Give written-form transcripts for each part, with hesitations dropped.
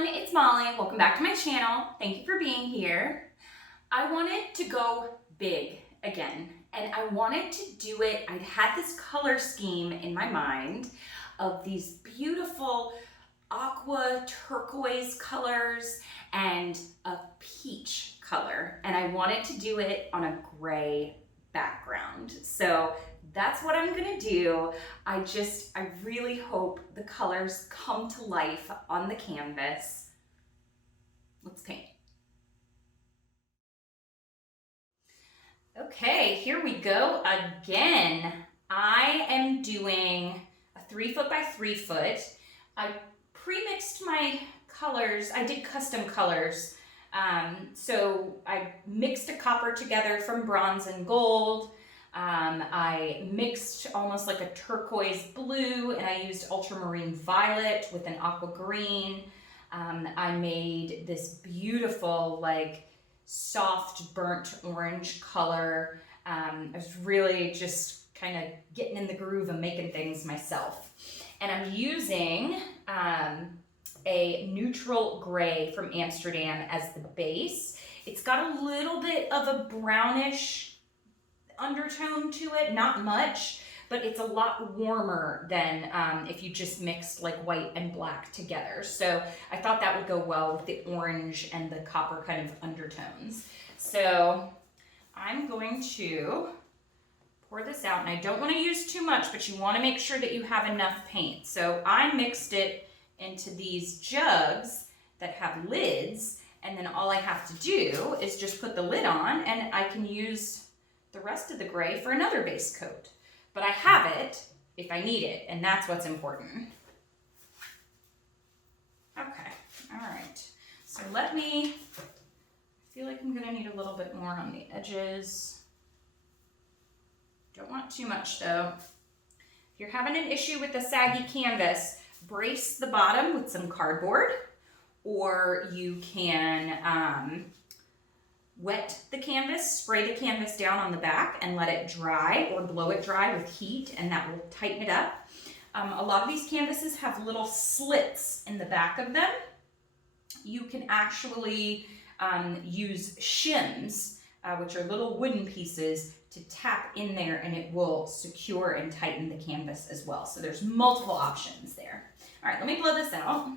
everyone, it's Molly. Welcome back to my channel. Thank you for being here. I wanted to go big again, and I wanted to do it. I'd had this color scheme in my mind of these beautiful aqua turquoise colors and a peach color, and I wanted to do it on a gray background. So that's what I'm gonna do. I really hope the colors come to life on the canvas. Let's paint. Okay, here we go again. I am doing a 3 foot by 3 foot. I pre-mixed my colors. I did custom colors. So I mixed a copper together from bronze and gold. I mixed almost like a turquoise blue, and I used ultramarine violet with an aqua green. I made this beautiful, like, soft burnt orange color. I was really just kind of getting in the groove of making things myself. And I'm using a neutral gray from Amsterdam as the base. It's got a little bit of a brownish undertone to it, not much, but it's a lot warmer than if you just mixed like white and black together. So I thought that would go well with the orange and the copper kind of undertones. So I'm going to pour this out, and I don't want to use too much, but you want to make sure that you have enough paint. So I mixed it into these jugs that have lids, and then all I have to do is just put the lid on, and I can use the rest of the gray for another base coat. But I have it if I need it, and that's what's important. Okay, all right. So I feel like I'm gonna need a little bit more on the edges. Don't want too much though. If you're having an issue with the saggy canvas, brace the bottom with some cardboard, or you can wet the canvas, spray the canvas down on the back and let it dry, or blow it dry with heat, and that will tighten it up. A lot of these canvases have little slits in the back of them. You can actually use shims, which are little wooden pieces, to tap in there, and it will secure and tighten the canvas as well. So there's multiple options there. All right, let me blow this out.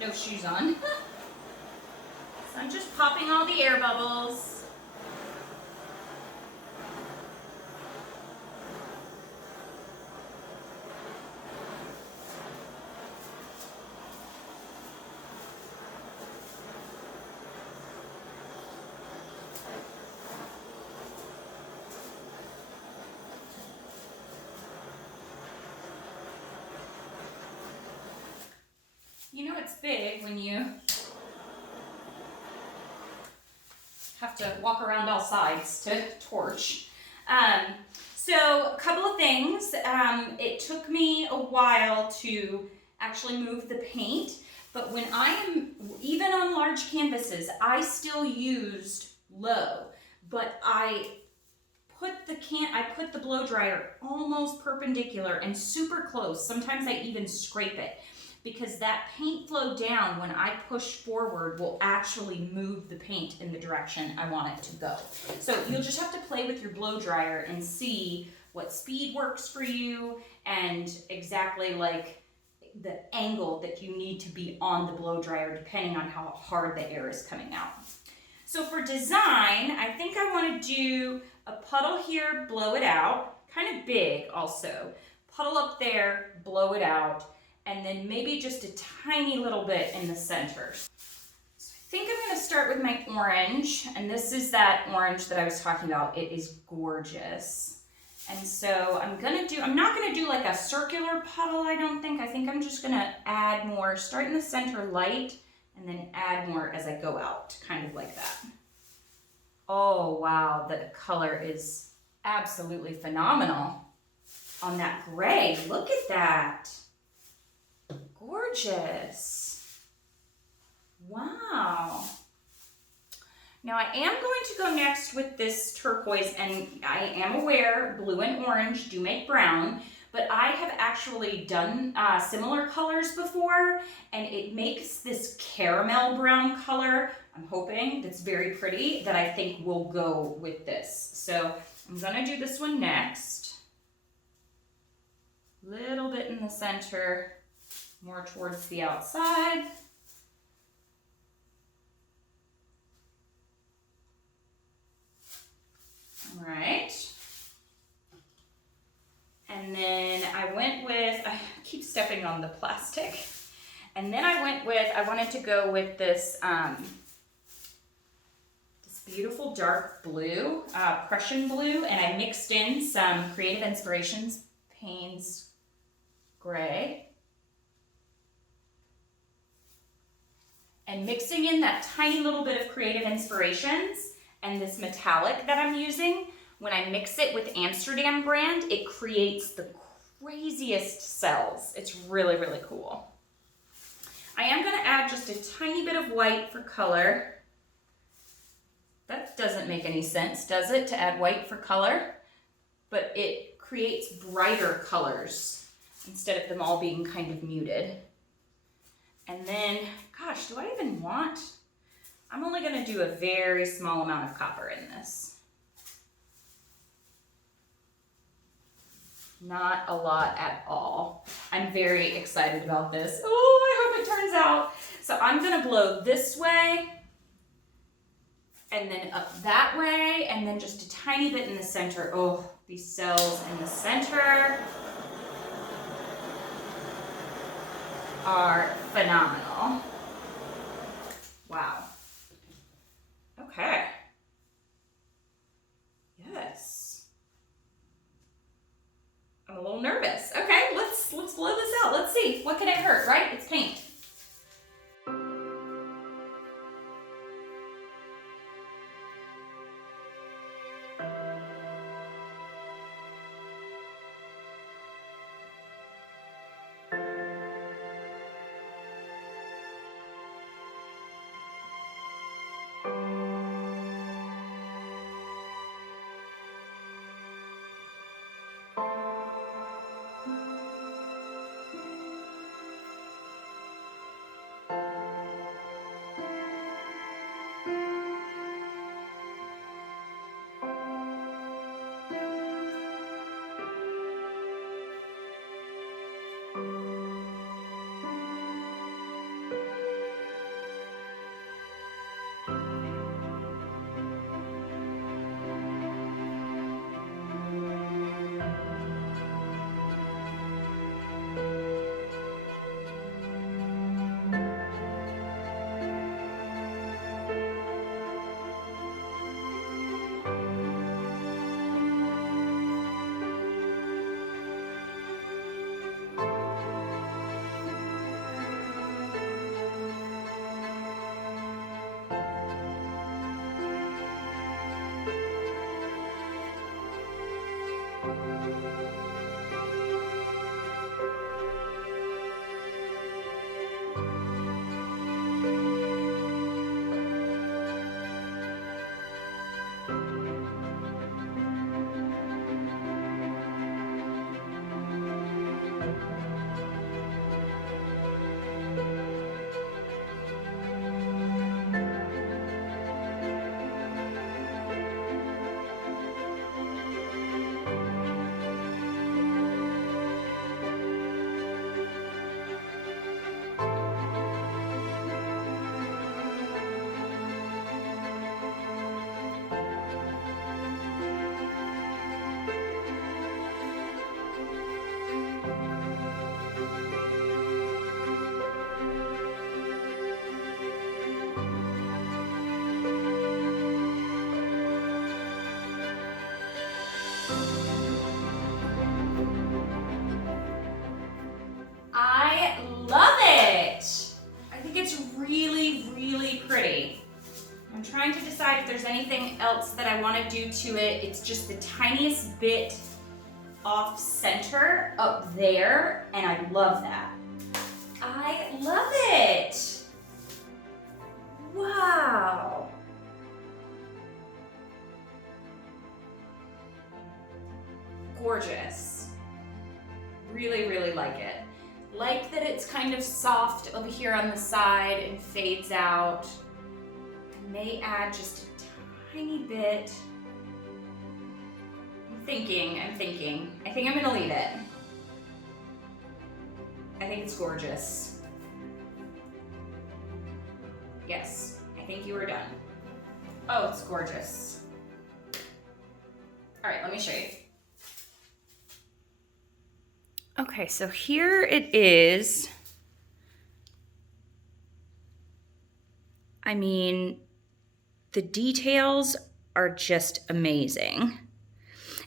no shoes on. So I'm just popping all the air bubbles. You know it's big when you have to walk around all sides to torch. So a couple of things. It took me a while to actually move the paint, but when I am, even on large canvases, I still used low, but I put the blow dryer almost perpendicular and super close. Sometimes I even scrape it, because that paint flow down when I push forward will actually move the paint in the direction I want it to go. So you'll just have to play with your blow dryer and see what speed works for you and exactly like the angle that you need to be on the blow dryer depending on how hard the air is coming out. So for design, I think I want to do a puddle here, blow it out, kind of big also. Puddle up there, blow it out, and then maybe just a tiny little bit in the center. So I think I'm gonna start with my orange, and this is that orange that I was talking about. It is gorgeous. And so I'm not gonna do like a circular puddle, I don't think. I think I'm just gonna add more, start in the center light, and then add more as I go out, kind of like that. Oh wow, the color is absolutely phenomenal on that gray. Look at that. Gorgeous. Wow. Now I am going to go next with this turquoise, and I am aware blue and orange do make brown, but I have actually done similar colors before, and it makes this caramel brown color, I'm hoping, that's very pretty, that I think will go with this. So I'm gonna do this one next. Little bit in the center, more towards the outside. All right. And then I went with, I keep stepping on the plastic. And then I wanted to go with this, this beautiful dark blue, Prussian blue, and I mixed in some Creative Inspirations Payne's Gray. And mixing in that tiny little bit of Creative Inspirations and this metallic that I'm using, when I mix it with Amsterdam brand, it creates the craziest cells. It's really, really cool. I am gonna add just a tiny bit of white for color. That doesn't make any sense, does it, to add white for color? But it creates brighter colors instead of them all being kind of muted. And then, gosh, do I even want? I'm only gonna do a very small amount of copper in this. Not a lot at all. I'm very excited about this. Oh, I hope it turns out. So I'm gonna blow this way, and then up that way, and then just a tiny bit in the center. Oh, these cells in the center are phenomenal. Wow. Okay. Yes. I'm a little nervous. Okay, let's blow this out. Let's see. What can it hurt, right? It's paint. I love it. I think it's really, really pretty. I'm trying to decide if there's anything else that I want to do to it. It's just the tiniest bit off center up there, and I love that. I love it. Wow. Gorgeous. Really, really like it. Like that it's kind of soft over here on the side and fades out. I may add just a tiny bit. I'm thinking. I think I'm gonna leave it. I think it's gorgeous. Yes, I think you are done. Oh, it's gorgeous. All right, let me show you. Okay, so here it is. I mean, the details are just amazing.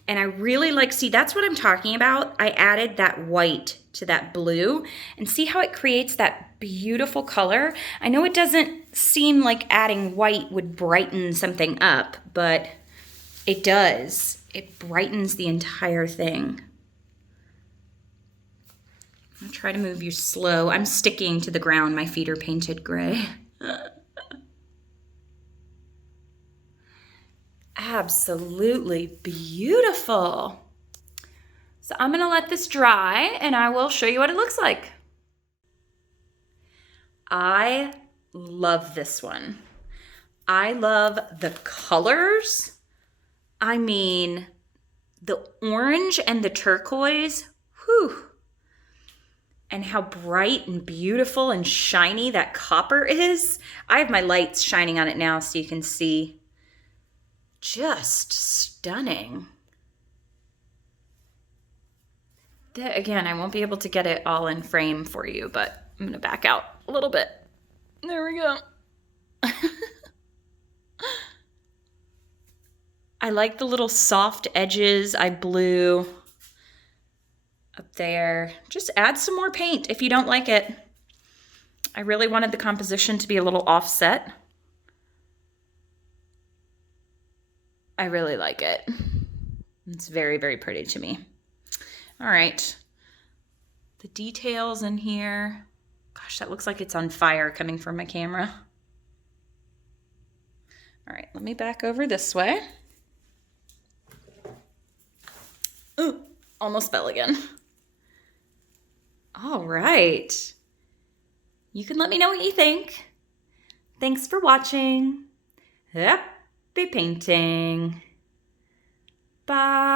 And I really like, see, that's what I'm talking about. I added that white to that blue, and see how it creates that beautiful color? I know it doesn't seem like adding white would brighten something up, but it does. It brightens the entire thing. I'll try to move you slow. I'm sticking to the ground. My feet are painted gray. Absolutely beautiful. So I'm gonna let this dry and I will show you what it looks like. I love this one. I love the colors. I mean, the orange and the turquoise, whew. And how bright and beautiful and shiny that copper is. I have my lights shining on it now so you can see. Just stunning. Again, I won't be able to get it all in frame for you, but I'm gonna back out a little bit. There we go. I like the little soft edges I blew up there. Just add some more paint if you don't like it. I really wanted the composition to be a little offset. I really like it. It's very, very pretty to me. All right. The details in here. Gosh, that looks like it's on fire coming from my camera. All right, let me back over this way. Ooh, almost fell again. All right. You can let me know what you think. Thanks for watching. Happy painting. Bye.